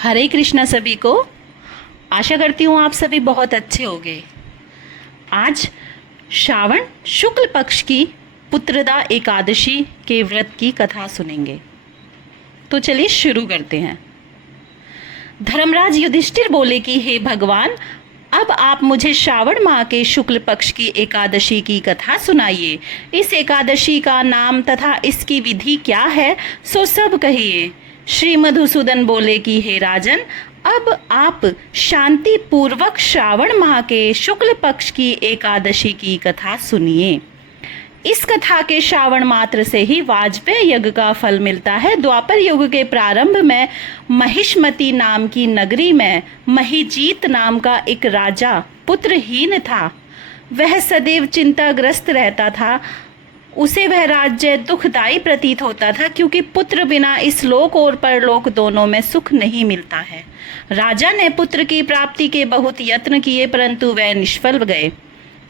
हरे कृष्णा सभी को। आशा करती हूँ आप सभी बहुत अच्छे होंगे। आज श्रावण शुक्ल पक्ष की पुत्रदा एकादशी के व्रत की कथा सुनेंगे। तो चलिए शुरू करते हैं। धर्मराज युधिष्ठिर बोले कि हे भगवान, अब आप मुझे श्रावण माह के शुक्ल पक्ष की एकादशी की कथा सुनाइए। इस एकादशी का नाम तथा इसकी विधि क्या है, सो सब कहिए। श्री मधुसूदन बोले कि हे राजन, अब आप शांति पूर्वक श्रावण माह के शुक्ल पक्ष की एकादशी की कथा सुनिए। इस कथा के श्रावण मात्र से ही वाजपेय यज्ञ का फल मिलता है। द्वापर युग के प्रारंभ में महिष्मति नाम की नगरी में महिजीत नाम का एक राजा पुत्रहीन था। वह सदैव चिंताग्रस्त रहता था। उसे वह राज्य दुखदायी प्रतीत होता था, क्योंकि पुत्र बिना इस लोक और परलोक दोनों में सुख नहीं मिलता है। राजा ने पुत्र की प्राप्ति के बहुत यत्न किए, परंतु वह निष्फल गए।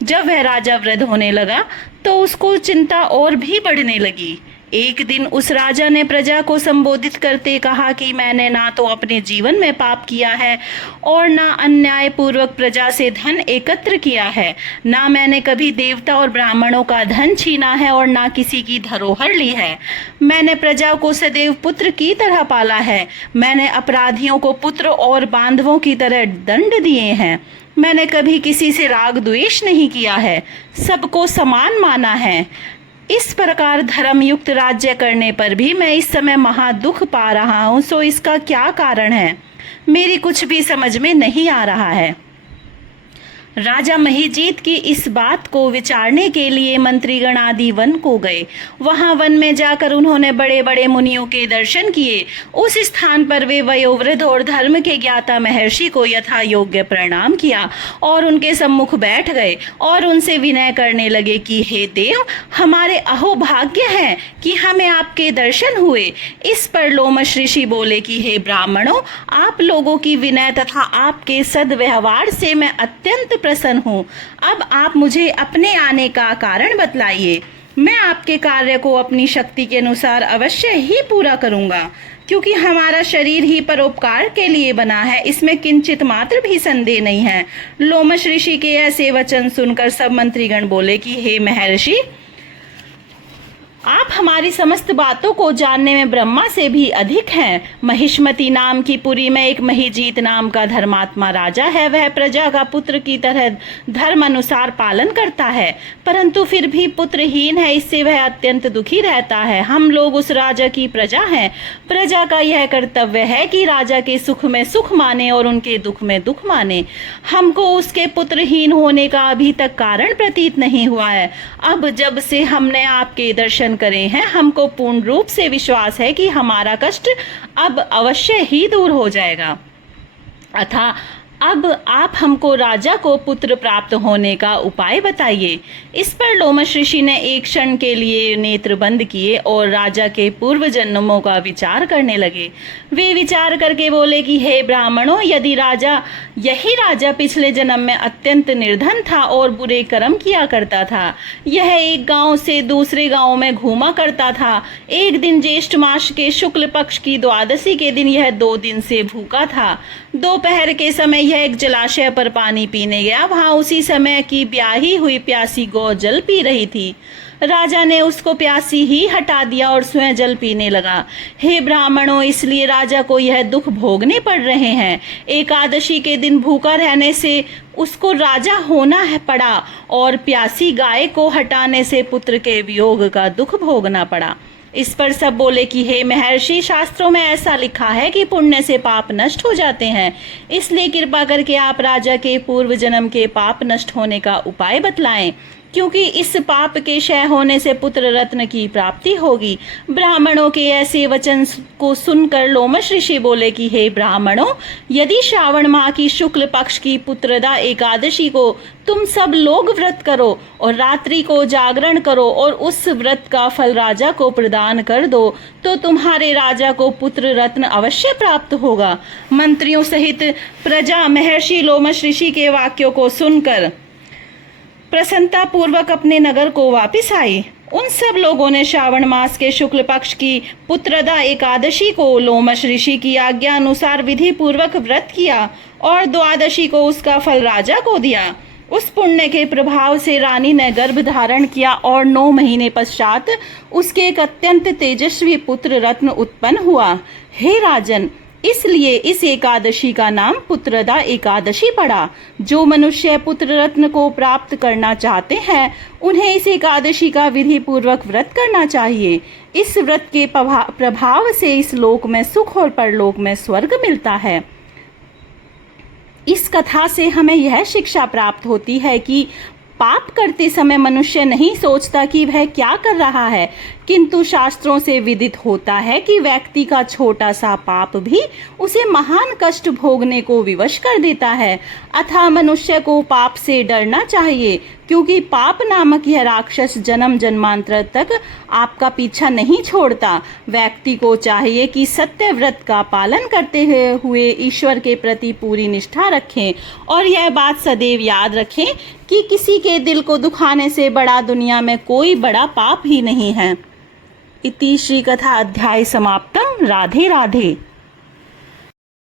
जब वह राजा वृद्ध होने लगा तो उसको चिंता और भी बढ़ने लगी। एक दिन उस राजा ने प्रजा को संबोधित करते कहा कि मैंने ना तो अपने जीवन में पाप किया है और ना अन्याय पूर्वक प्रजा से धन एकत्र किया है। ना मैंने कभी देवता और ब्राह्मणों का धन छीना है और ना किसी की धरोहर ली है। मैंने प्रजा को सदैव पुत्र की तरह पाला है। मैंने अपराधियों को पुत्र और बांधवों की तरह दंड दिए हैं। मैंने कभी किसी से राग द्वेष नहीं किया है, सबको समान माना है। इस प्रकार धर्मयुक्त राज्य करने पर भी मैं इस समय महादुख पा रहा हूँ। सो इसका क्या कारण है, मेरी कुछ भी समझ में नहीं आ रहा है। राजा महिजीत की इस बात को विचारने के लिए मंत्रीगण आदि वन को गए। वहां वन में जाकर उन्होंने बड़े बड़े मुनियों के दर्शन किए। उस स्थान पर वे वयोवृद्ध और धर्म के ज्ञाता महर्षि को यथा योग्य प्रणाम किया और उनके सम्मुख बैठ गए और उनसे विनय करने लगे कि हे देव, हमारे अहोभाग्य है कि हमें आपके दर्शन हुए। इस पर लोमश ऋषि बोले कि हे ब्राह्मणों, आप लोगों की विनय तथा आपके सद्व्यवहार से मैं अत्यंत प्रसन्न हूँ। अब आप मुझे अपने आने का कारण बतलाइए। मैं आपके कार्य को अपनी शक्ति के अनुसार अवश्य ही पूरा करूँगा, क्योंकि हमारा शरीर ही परोपकार के लिए बना है, इसमें किंचित मात्र भी संदेह नहीं है। लोमश ऋषि के ऐसे वचन सुनकर सब मंत्रीगण बोले कि हे महर्षि, आप हमारी समस्त बातों को जानने में ब्रह्मा से भी अधिक हैं। महिष्मति नाम की पुरी में एक महिजीत नाम का धर्मात्मा राजा है। वह प्रजा का पुत्र की तरह धर्म अनुसार पालन करता है, परंतु फिर भी पुत्रहीन है। इससे वह अत्यंत दुखी रहता है। हम लोग उस राजा की प्रजा हैं। प्रजा का यह कर्तव्य है कि राजा के सुख में सुख माने और उनके दुख में दुख माने। हमको उसके पुत्रहीन होने का अभी तक कारण प्रतीत नहीं हुआ है। अब जब से हमने आपके दर्शन करे हैं, हमको पूर्ण रूप से विश्वास है कि हमारा कष्ट अब अवश्य ही दूर हो जाएगा। अतः अब आप हमको राजा को पुत्र प्राप्त होने का उपाय बताइए। इस पर लोमश ऋषि ने एक क्षण के लिए नेत्र बंद किए और राजा के पूर्व जन्मों का विचार करने लगे। वे विचार करके बोले कि हे ब्राह्मणों, यही राजा पिछले जन्म में अत्यंत निर्धन था और बुरे कर्म किया करता था। यह एक गांव से दूसरे गांव में घूमा करता था। एक दिन ज्येष्ठ मास के शुक्ल पक्ष की द्वादशी के दिन यह 2 दिन से भूखा था। दोपहर के समय यह एक जलाशय पर पानी पीने गया। वहां उसी समय की ब्याही हुई प्यासी गौ जल पी रही थी। राजा ने उसको प्यासी ही हटा दिया और स्वयं जल पीने लगा। हे ब्राह्मणों, इसलिए राजा को यह दुख भोगने पड़ रहे हैं। एकादशी के दिन भूखा रहने से उसको राजा होना पड़ा और प्यासी गाय को हटाने से पुत्र के वियोग का दुख भोगना पड़ा। इस पर सब बोले कि हे महर्षि, शास्त्रों में ऐसा लिखा है कि पुण्य से पाप नष्ट हो जाते हैं। इसलिए कृपा करके आप राजा के पूर्व जन्म के पाप नष्ट होने का उपाय बतलाएं, क्योंकि इस पाप के क्षय होने से पुत्र रत्न की प्राप्ति होगी। ब्राह्मणों के ऐसे वचन को सुनकर लोमश ऋषि बोले कि हे ब्राह्मणों, यदि श्रावण माह की शुक्ल पक्ष की पुत्रदा एकादशी को तुम सब लोग व्रत करो और रात्रि को जागरण करो और उस व्रत का फल राजा को प्रदान कर दो, तो तुम्हारे राजा को पुत्र रत्न अवश्य प्राप्त होगा। मंत्रियों सहित प्रजा महर्षि लोमश ऋषि के वाक्यों को सुनकर प्रसन्नता पूर्वक अपने नगर को वापस आई। उन सब लोगों ने श्रावण मास के शुक्ल पक्ष की पुत्रदा एकादशी को लोमश ऋषि की आज्ञा अनुसार विधि पूर्वक व्रत किया और द्वादशी को उसका फल राजा को दिया। उस पुण्य के प्रभाव से रानी ने गर्भ धारण किया और 9 महीने पश्चात उसके एक अत्यंत तेजस्वी पुत्र रत्न उत्पन्न हुआ। हे राजन, इसलिए इस एकादशी का नाम पुत्रदा एकादशी पड़ा। जो मनुष्य पुत्र रत्न को प्राप्त करना चाहते हैं उन्हें इस एकादशी का विधि पूर्वक व्रत करना चाहिए। इस व्रत के प्रभाव से इस लोक में सुख और परलोक में स्वर्ग मिलता है। इस कथा से हमें यह शिक्षा प्राप्त होती है कि पाप करते समय मनुष्य नहीं सोचता कि वह क्या कर रहा है, किंतु शास्त्रों से विदित होता है कि व्यक्ति का छोटा सा पाप भी उसे महान कष्ट भोगने को विवश कर देता है। अतः मनुष्य को पाप से डरना चाहिए, क्योंकि पाप नामक यह राक्षस जन्म जन्मांतर तक आपका पीछा नहीं छोड़ता। व्यक्ति को चाहिए कि सत्य व्रत का पालन करते हुए ईश्वर के प्रति पूरी निष्ठा रखें और यह बात सदैव याद रखें कि किसी के दिल को दुखाने से बड़ा दुनिया में कोई बड़ा पाप ही नहीं है। इति श्री कथा अध्याय समाप्तम। राधे राधे।